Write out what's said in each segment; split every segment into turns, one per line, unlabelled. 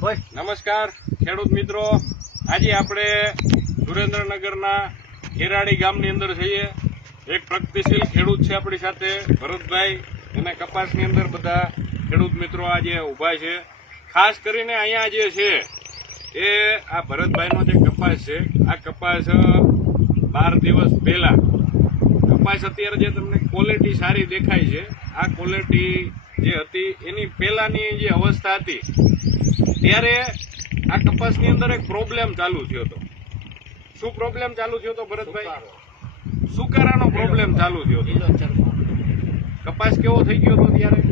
નમસ્કાર, ખેડૂત મિત્રો. આજે આપણે સુરેન્દ્રનગરના ખેરાડી ગામની અંદર છીએ એક પ્રગતિશીલ ખેડૂત છે આપણી સાથે, ભરતભાઈ. અને કપાસની અંદર બધા ખેડૂત મિત્રો આજે ઊભા છે. ખાસ કરીને અહીંયા જે છે, એ આ ભરતભાઈનો જે કપાસ છે, આ કપાસ બાર દિવસ પહેલા. કપાસ અત્યારે જે તમને ક્વોલિટી સારી દેખાય છે, આ ક્વોલિટી જે હતી, એની પહેલાની જે અવસ્થા હતી ત્યારે આ કપાસની અંદર એક પ્રોબ્લેમ ચાલુ થયો હતો. શું પ્રોબ્લેમ ચાલુ થયો હતો ભરતભાઈ? સુકારાનો પ્રોબ્લેમ ચાલુ થયો હતો. કપાસ કેવો થઈ ગયો હતો ત્યારે?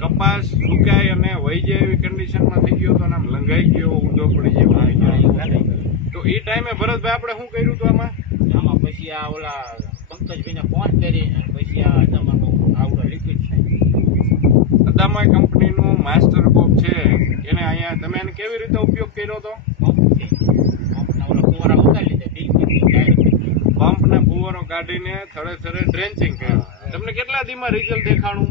કપાસ સુકાય અને વહી જાય એવી કન્ડિશનમાં થઈ ગયો હતો અને આમ લંઘાઈ ગયો, ઊંધો પડી જાય તો એ ટાઈમે ભરતભાઈ, આપણે શું કર્યું હતું આમાં?
આમાં પછી આ ઓલા પંકજભાઈને ફોન કરીને અને પછી આ તમારું આવડો લિક્વિડ
અદામા કંપનીનું માસ્ટર કોપ છે, એને અહીંયા તમે એને કેવી રીતે ઉપયોગ કર્યો હતો પંપ ને ફુવારો કાઢીને થડે થડે ડ્રેન્ચિંગ કર્યું. તમને કેટલા દીમાં રિઝલ્ટ દેખાણું?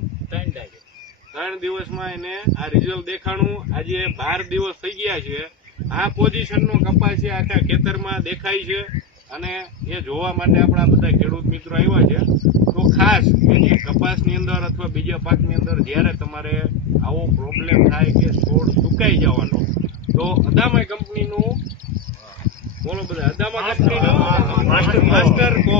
ત્રણ
દિવસમાં એને આ રિઝલ્ટ દેખાણું. આજે બાર દિવસ થઈ ગયા છે. આ પોઝિશનનો કપાસ છે આખા ખેતરમાં દેખાય છે. અને એ જોવા માટે આપણા બધા ખેડૂત મિત્રો આવ્યા છે. તો ખાસ કે કપાસની અંદર અથવા બીજા પાકની અંદર જ્યારે તમારે આવો પ્રોબ્લેમ થાય કે છોડ સુકાઈ જવાનો તો અદામય કંપનીનું બોલો બધા અદામા કંપનીનું માસ્ટર કો